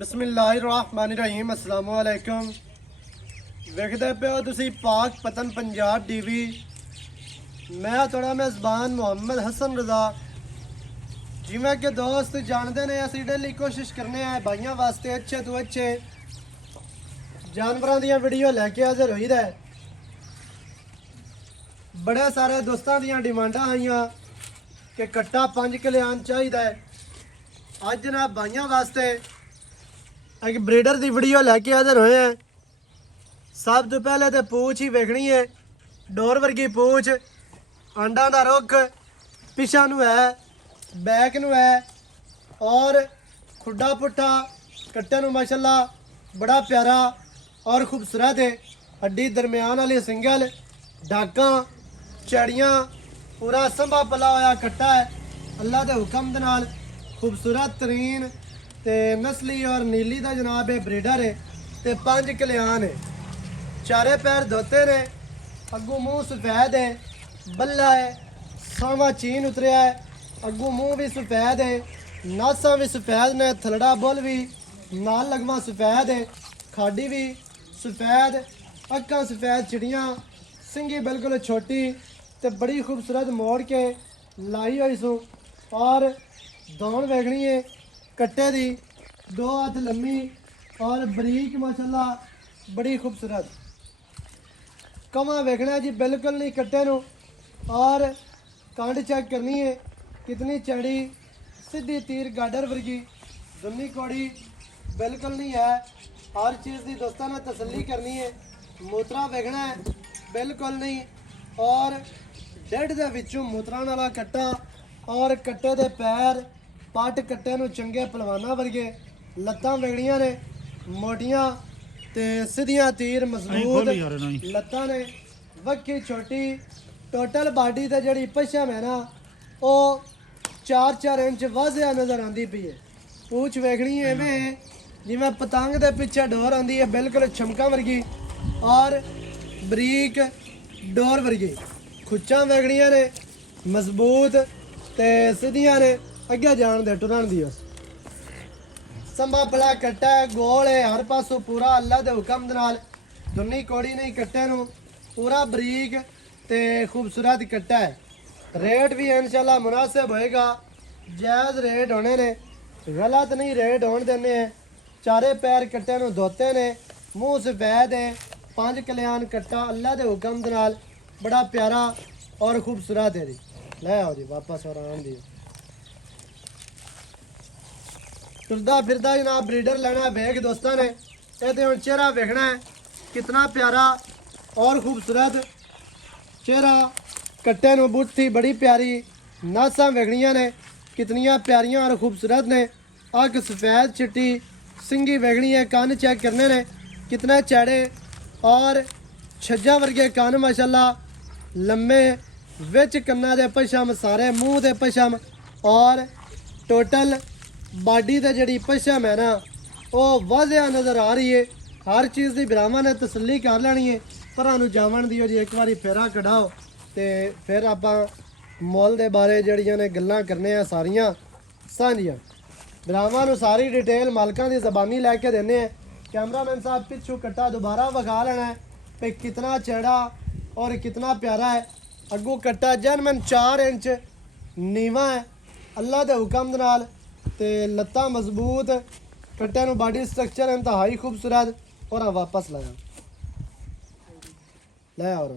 बिस्मिल्लाहिर्रहमानिर्रहीम अस्सलाम वालेकुम। वेखदे पे हो तुसी पाक पतन पंजाब टीवी। मैं थोड़ा मेज़बान मोहम्मद हसन रज़ा। जिवें कि दोस्त जानते ने असी डेली कोशिश करने हैं भाइयों वास्ते अच्छे तो अच्छे जानवरों दी वीडियो लैके हाजिर होई दा। बड़े सारे दोस्तों दी डिमांडां आईयां कि कट्टा 5 किलोआन चाहिदा है। अज जनाब भाइयों वास्ते एक ब्रीडर की वीडियो लैके हाजिर होए हैं। सब तो पहले तो पूछ ही वेखनी है, डोर वर्गी पूछ, आंडा का रुख पिछा नू है, बैक नू है और खुड्डा पुट्ठा कट्टे नू माशाल्लाह बड़ा प्यारा और खूबसूरत है। हड्डी दरम्यान वाली सिंगल डाका चड़ियाँ पूरा संभा पला होया कट्टा है। अल्लाह के हुक्म दे नाल खूबसूरत तरीन ते नस्ली और नीली का जनाब है ब्रीडर है ते 5 किलोआन है। चारे पैर धोते ने, अगू मूँह सफेद है, बल्ला है, सावा चीन उतरिया है, अगू मूँह भी सफेद है, नासा भी सफेद ने, थलड़ा बुल भी नाल लगवा सफेद है, खाडी भी सफेद, अक्कां सफेद चिड़ियाँ, सिंगी बिल्कुल छोटी ते बड़ी खूबसूरत मोड़ के लाई हुई सू। और दौड़ वेखनी है कट्टे दी 2 हाथ लम्मी और बरीक माशाल्लाह बड़ी खूबसूरत। कमा वेखना जी बिल्कुल नहीं कट्टे नू। और कांड चेक करनी है कितनी चढ़ी, सीधी तीर गाडर वर्गी, दुन्नी कौड़ी बिल्कुल नहीं है। हर चीज़ की दोस्तों ने तसल्ली करनी है। मूत्रा वेखना है बिल्कुल नहीं। और डेढ़ दे विचों मूत्रां वाला कट्टा और कट्टे दे पैर पट कट्टे नू चंगे पलवाना वर्गे, लत्तां वेगड़ियां ने मोटियां ते सीधियां तीर मजबूत लत्तां ने, वक्खी छोटी, टोटल बाडी ते जड़ी पछम है ना वो 4-4 इंच वाजिया नज़र आती पई है। पूछ वेखनी है इवें जिवें पतंग दे पिछे डोर आती है, बिल्कुल छमका वर्गी और बरीक डोर वर्गी। खुच्चां वेगड़ियां ने मजबूत ते सीधियां ने, अगे जान दे टुरन दी उस संभा पला कट्टा है, गोल है हर पासों पूरा अल्लाह दे हुक्म दे नाल, दुन्नी कौड़ी नहीं कट्टे नू, पूरा बरीक ते खूबसूरत कट्टा है। रेट भी इंशाल्लाह मुनासिब होएगा, जायज़ रेट होने ने, गलत नहीं रेट होने देने हैं। चारे पैर कट्टे नू धोते ने, मूँह सफेद है, 5 किलोआन कट्टा अल्लाह दे हुक्म दे नाल बड़ा प्यारा और खूबसूरत है जी। ले आओ जी वापस और आन दी तुरदा फिरदा जनाब ब्रीडर लेना वेख दोस्तों ने। ये हम चेहरा वेखना है कितना प्यारा और खूबसूरत चेहरा, कट्टे नू बुट्ठी बड़ी प्यारी, नासा वेखनियां ने कितनियां प्यारियां और खूबसूरत ने, अग सफेद चिट्टी, सिंगी वेखनी है, कान चेक करने ने कितने चैड़े और छज्जा वर्गे कान माशाल्लाह लम्बे, विच कन्ना दे पछम, सारे मूँह दे पछम और टोटल बाडी ते जड़ी पछम है ना वो वाजिया नज़र आ रही है। हर चीज़ की भरावां ने तसल्ली कर लेनी है। भरा नू जावन दिओ जी, एक बारी फेरा कढ़ाओ तो फिर आपां मुल दे बारे जड़ियां ने गल्लां करने आ सारियां सांझियां। भरावां नू सारी डिटेल मालकां दी ज़बानी लैके देने हैं। कैमरामैन साहब पिछू कट्टा दोबारा विखा लेना है कि कितना चौड़ा और कितना प्यारा है। अगू कट्टा जनमन 4 इंच नीवा है अल्लाह के हुक्म दे नाल ते लत्तां मजबूत, कट्टे नू बॉडी स्ट्रक्चर इंतहाई खूबसूरत। और वापस लाया ले और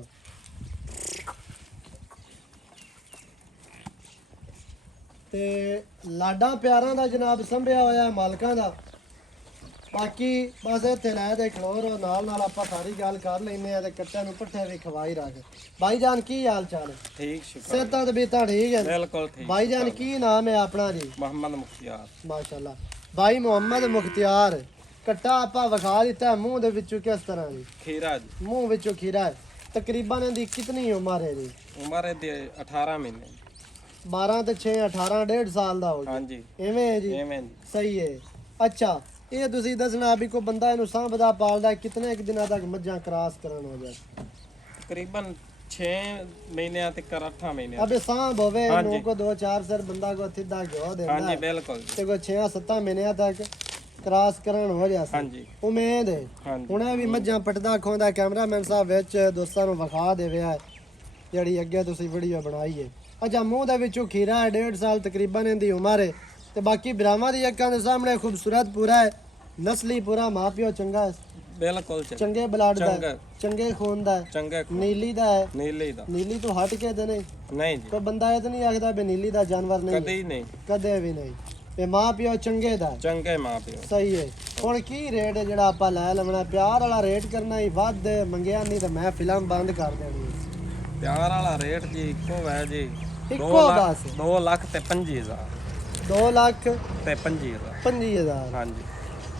ते लाडा प्यारां दा जनाब संभ्या होया मालकां दा। बाकी बस इत्थे लै ते खलोर नाल नाल आपां सारी गल कर लैने ते कट्टे नू पट्ठे भी खवाई रख। भाईजान की हाल चाल है? ठीक शुक्र, सेहतां ते बेता ठीक है? बिल्कुल ठीक। भाईजान की नाम है अपना जी? मोहम्मद मुख्तियार। माशाल्लाह भाई मोहम्मद मुख्तियार। कट्टा आपां विखा दिता है, मूँह दे विचों किस तरह जी? खीरा जी। मूँह विचों खीरा है। तकरीबन इहदी कितनी उम्र है जी? उम्र है 18 महीने। 12 ते 6 18 1.5 साल दा हो हाँ गया। जी एवें है जी? एवें जी। सही है। अच्छा ये तुसी दसना भी कोई बंदा इनू सांभदा पालदा कितने दिनों तक मज्जां क्रॉस करन हो जाए? तकरीबन 6 महीने तक 8 महीने। अबे सांभ होवे हाँ जी। नो को 2-4 सर बंदा को सीधा घ्यो देंदा हाँ जी बिल्कुल। ते को 6-7 महीने तक ਕ੍ਰਾਸ ਕਰਨ ਹੋ ਗਿਆ ਸੀ ਹਾਂਜੀ ਉਮੀਦ ਹੈ ਹਾਂਜੀ ਹੁਣ ਇਹ ਵੀ ਮੱਝਾਂ ਪਟਦਾ ਖੋਂਦਾ ਕੈਮਰਾਮੈਨ ਸਾਹਿਬ ਵਿੱਚ ਦੋਸਤਾਂ ਨੂੰ ਵਿਖਾ ਦੇਵਿਆ ਜਿਹੜੀ ਅੱਗੇ ਤੁਸੀਂ ਵੀਡੀਓ ਬਣਾਈ ਹੈ ਅੱਛਾ ਮੂੰਹ ਦੇ ਵਿੱਚੋਂ ਖੀਰਾ ਹੈ 1.5 ਸਾਲ ਤਕਰੀਬਨ ਇਹਦੀ ਉਮਰ ਹੈ ਤੇ ਬਾਕੀ ਬਰਾਵਾਂ ਦੀ ਅੱਖਾਂ ਦੇ ਸਾਹਮਣੇ ਖੂਬਸੂਰਤ ਪੂਰਾ ਹੈ ਨਸਲੀ ਪੂਰਾ ਮਾਪਿਓ ਚੰਗਾ ਹੈ, ਬਿਲਕੁਲ ਚੰਗੇ ਬਲੱਡ ਦਾ ਹੈ, ਚੰਗਾ ਚੰਗੇ ਖੂਨ ਦਾ ਹੈ, ਚੰਗੇ ਨੀਲੀ ਦਾ ਹੈ ਨੀਲੇ ਦਾ ਨੀਲੀ ਤੋਂ ਹਟ ਕੇ ਤੇ ਨਹੀਂ ਨਹੀਂ ਜੀ ਕੋਈ ਬੰਦਾ ਇਹ ਤਾਂ ਨਹੀਂ ਆਖਦਾ ਵੀ ਨੀਲੀ ਦਾ ਜਾਨਵਰ ਨਹੀਂ ਕਦੇ ਹੀ ਨਹੀਂ ਕਦੇ ਵੀ ਨਹੀਂ ਇਹ ਮਾਪਿਓ ਚੰਗੇ ਦਾ ਹੈ। ਚੰਗੇ ਮਾਂ ਪਿਓ ਸਹੀ ਹੈ ਹੁਣ ਕੀ ਰੇਟ ਹੈ ਜਿਹੜਾ ਆਪਾਂ ਲੈ ਲਵਣਾ ਪਿਆਰ ਵਾਲਾ ਰੇਟ ਕਰਨਾ ਹੀ ਵੱਧ ਮੰਗਿਆ ਨਹੀਂ ਤਾਂ ਮੈਂ ਫਿਲਮ ਬੰਦ ਕਰ ਦੇਣੀ ਹੈ। ਪਿਆਰ ਵਾਲਾ ਰੇਟ ਜੀ ਇੱਕੋ ਹੈ ਜੀ ਇੱਕੋ ਬਸ 2 ਲੱਖ ਤੇ 25000 2 ਲੱਖ ਤੇ 25000 25,000 ਹਾਂਜੀ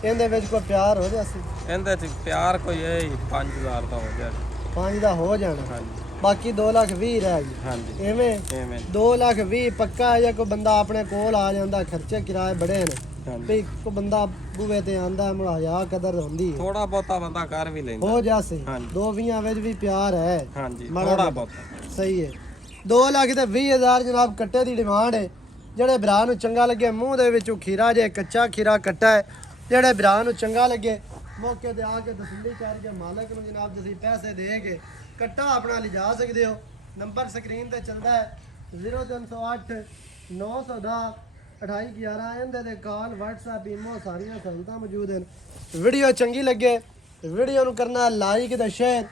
ਇਹਦੇ ਵਿੱਚ ਕੋਈ ਪਿਆਰ ਹੋ ਗਿਆ ਸੀ ਇਹਦੇ ਚ ਪਿਆਰ ਕੋਈ ਇਹ 5000 ਦਾ ਹੋ ਗਿਆ ਜੀ। 5 ਦਾ ਹੋ ਜਾਣਾ ਹਾਂਜੀ ਬਾਕੀ 2 ਲੱਖ 20 ਰਹਿ ਗਈ ਹਾਂਜੀ ਐਵੇਂ ਐਵੇਂ 2 ਲੱਖ 20 ਪੱਕਾ ਹੈ ਜਾਂ ਕੋਈ ਬੰਦਾ ਆਪਣੇ ਕੋਲ ਆ ਜਾਂਦਾ ਖਰਚੇ ਕਿਰਾਏ ਬੜੇ ਨੇ ਹਾਂਜੀ ਵੀ ਕੋਈ ਬੰਦਾ ਬੂਵੇ ਤੇ ਆਂਦਾ ਮੁਹਾਇਆ ਕਦਰ ਹੁੰਦੀ ਹੈ ਥੋੜਾ ਬਹੁਤਾ ਬੰਦਾ ਕਰ ਵੀ ਲੈਂਦਾ ਹੋ ਜਾਸੇ ਹਾਂਜੀ। 2-20 ਵਿੱਚ ਵੀ ਪਿਆਰ ਹੈ ਹਾਂਜੀ ਮਾੜਾ ਥੋੜਾ ਮੋਟਾ। ਬਹੁਤਾ ਸਹੀ ਹੈ 2 ਲੱਖ ਤੇ 20,000 ਜਨਾਬ ਕੱਟੇ ਦੀ ਡਿਮਾਂਡ ਹੈ ਜਿਹੜੇ ਭਰਾ ਨੂੰ ਚੰਗਾ ਲੱਗੇ ਮੂੰਹ ਦੇ ਵਿੱਚੋਂ ਖੀਰਾ ਜੇ ਕੱਚਾ ਖੀਰਾ ਕੱਟਾ ਹੈ ਜਿਹੜੇ ਭਰਾ ਨੂੰ ਚੰਗਾ ਲੱਗੇ ਮੌਕੇ ਤੇ ਆ ਕੇ ਤਸੱਲੀ ਕਰਕੇ ਮਾਲਕ ਨੂੰ ਜਨਾਬ ਤੁਸੀਂ ਪੈਸੇ ਦੇ ਕੇ ਕੱਟਾ ਆਪਣਾ ਲਿਜਾ ਸਕਦੇ ਹੋ ਨੰਬਰ ਸਕਰੀਨ ਤੇ ਚੱਲਦਾ ਹੈ 0308 910 2811 ਇਹਦੇ ਤੇ ਕਾਲ WhatsApp ਈਮੋ ਸਾਰੀਆਂ ਸਹੂਲਤਾਂ ਮੌਜੂਦ ਹਨ ਵੀਡੀਓ ਚੰਗੀ ਲੱਗੇ ਵੀਡੀਓ ਨੂੰ ਕਰਨਾ ਲਾਈਕ ਤੇ ਸ਼ੇਅਰ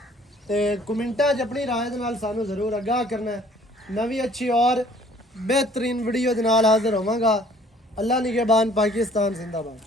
ਤੇ ਕਮੈਂਟਾਂ 'ਚ ਆਪਣੀ ਰਾਏ ਦੇ ਨਾਲ ਸਾਨੂੰ ਜ਼ਰੂਰ ਆਗਾਹ ਕਰਨਾ ਹੈ। ਨਵੀਂ ਅੱਛੀ ਔਰ ਬਿਹਤਰੀਨ ਵੀਡੀਓ ਦੇ ਨਾਲ ਹਾਜ਼ਰ ਹੋਵਾਂਗਾ ਅੱਲਾ ਨਿਗਹਿਬਾਨ ਪਾਕਿਸਤਾਨ ਜ਼ਿੰਦਾਬਾਦ।